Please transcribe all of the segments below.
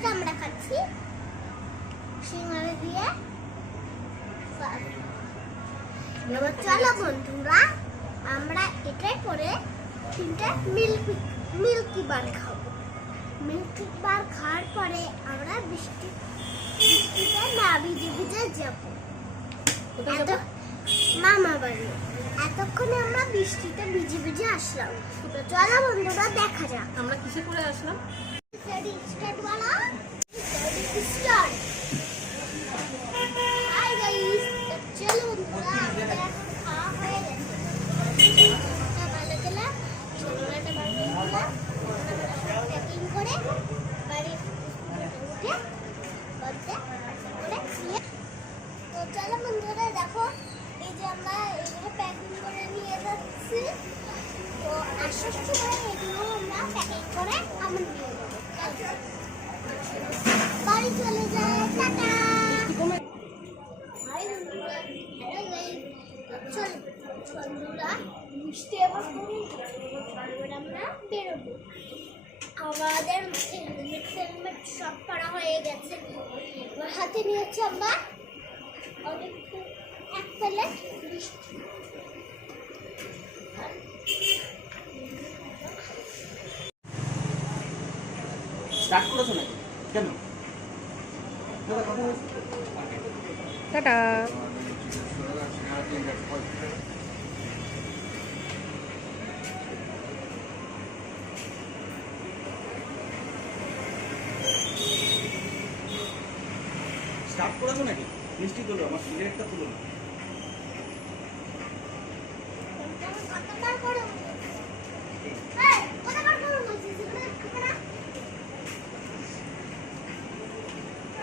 First আমরা খাচ্ছি সিঙ্গারা দিয়ে। এবার চলো বন্ধুরা আমরা এটাই করে তিনটে মিল্কি বার খাবো। মিল্কি বার খাওয়ার পরে আমরা বৃষ্টিতে না ভিজে ভিজে যাবো মামা বাড়ি। এতক্ষণে আমরা বৃষ্টিতে ভিজে ভিজে আসলাম। তো চলো বন্ধুরা দেখা যাক আমরা কিসে করে আসলাম। স্টার্ট বলা স্টার্ট। হাই গাইস, চলো বন্ধুরা আমাদের এখন খাওয়া হয়ে গেছে। ভালো গেলা ছোটটা বার করে প্যাকিং করে বাড়ি উঠে বলতে করে নিয়ে। তো চলো বন্ধুরা দেখো এই যে আমরা এগুলো প্যাকিং করে নিয়ে যাচ্ছি। তো আসার সময় এগুলো আমরা প্যাকিং করে আমার নিয়ে যাবো। বাড়ি চলে যায়, টাটা। হাই বন্ধুরা, হ্যালো গাইস, চলো বন্ধুরা মিষ্টি আবার আমরা বেরোবো। আমাদের হেলমেট সব করা হয়ে গেছে। আমার হাতে নিয়েছি আমরা অনেক এক প্লেট মিষ্টি। স্টার্ট করেছো নাকি? কেন? টাটা। স্টার্ট করেছো নাকি? মিষ্টি তুলো, আমার সিগারেটটা তুলো না। কতবার করো? কতবার করো বলছি সিগারেট খাবে না?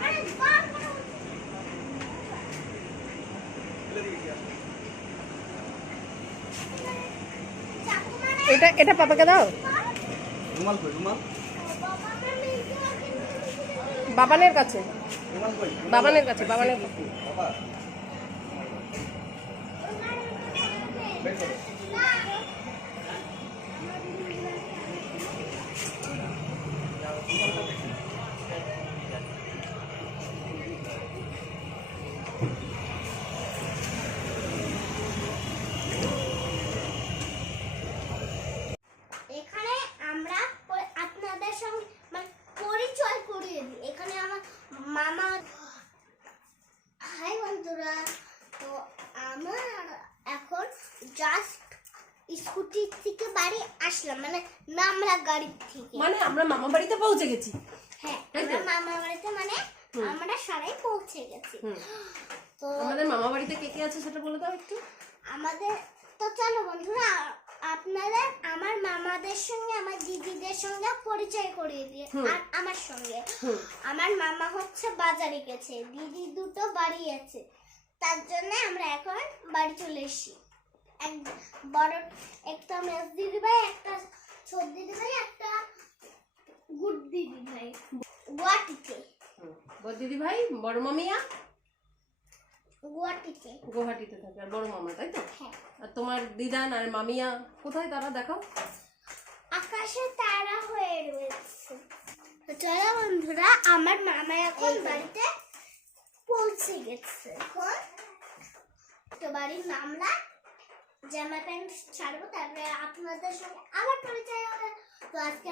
আরে বার করো। এটা পাপাকে দাও। রুমাল কই? রুমাল? বাবানের কাছে, রুমাল কই? বাবানের কাছে, বাবানের কাছে। বাবা বের করো। এখানে আমরা আপনাদের সঙ্গে মানে পরিচয় করিয়ে দিই। এখানে আমার মামা। হাই বন্ধুরা, তো আমার এখন জাস্ট স্কুটি থেকে বাড়ি আসলাম, মানে নামরা গাড়ি থেকে। মানে আমরা মামা বাড়িতে পৌঁছে গেছি। হ্যাঁ, আমরা মামা বাড়িতে মানে আমরা সবাই পৌঁছে গেছি। তো আমাদের মামা বাড়িতে কে কে আছে সেটা বলে দাও একটু। আমাদের তো চলো বন্ধুরা আপনাদের আমার মামাদের সঙ্গে আমার দিদিদের সঙ্গে পরিচয় করিয়ে দিয়ে। আর আমার সঙ্গে আমার মামা হচ্ছে বাজারে গেছে, দিদি দুটো বাড়ি আছে, তার জন্য আমরা এখন বাড়ি চলে এসেছি। এক বড় একটা মেজ দিদি ভাই, একটা ছোট দিদি ভাই, একটা গুড দিদি ভাই গুয়াহাটিতে। বড় দিদি ভাই, বড় মামিয়া গুয়াহাটিতে গুয়াহাটিতে থাকে, আর বড় মামা, তাই তো? হ্যাঁ। আর তোমার দিদান আর মামিয়া কোথায় তারা দেখাও? আকাশে তারা হয়ে রয়েছে। তো চলো বন্ধুরা আমার মামা এখন বাড়িতে পৌঁছে গেছে। এখন তো বাড়ির নামলা জামা প্যান্ট ছাড়বো, তারপরে আপনাদের সঙ্গে আবার পরিচয় হবে। তো আজকে